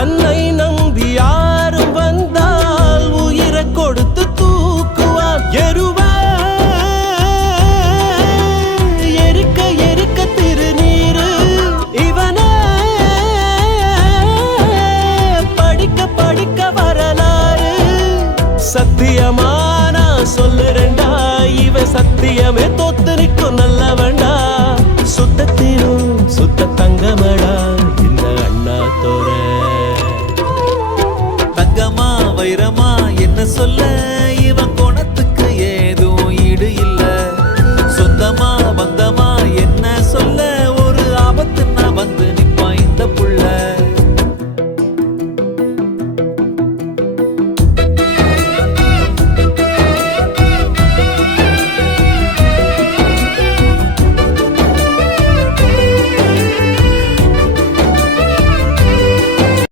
தன்னை நம்பி யாரும் வந்தால் உயிரை கொடுத்து தூக்குவான். எருவ எருக்க எருக்க திருநீரு இவனே படிக்க படிக்க வரலாறு. சத்தியமானா சொல்லுறேன்டா, இவன் சத்தியமே தோத்து நிற்கும் நல்லவன்டா. சுத்தத்திலும் சுத்த தங்கமடா இந்த அண்ணா தோற. தங்கமா வைரமா என்ன சொல்ல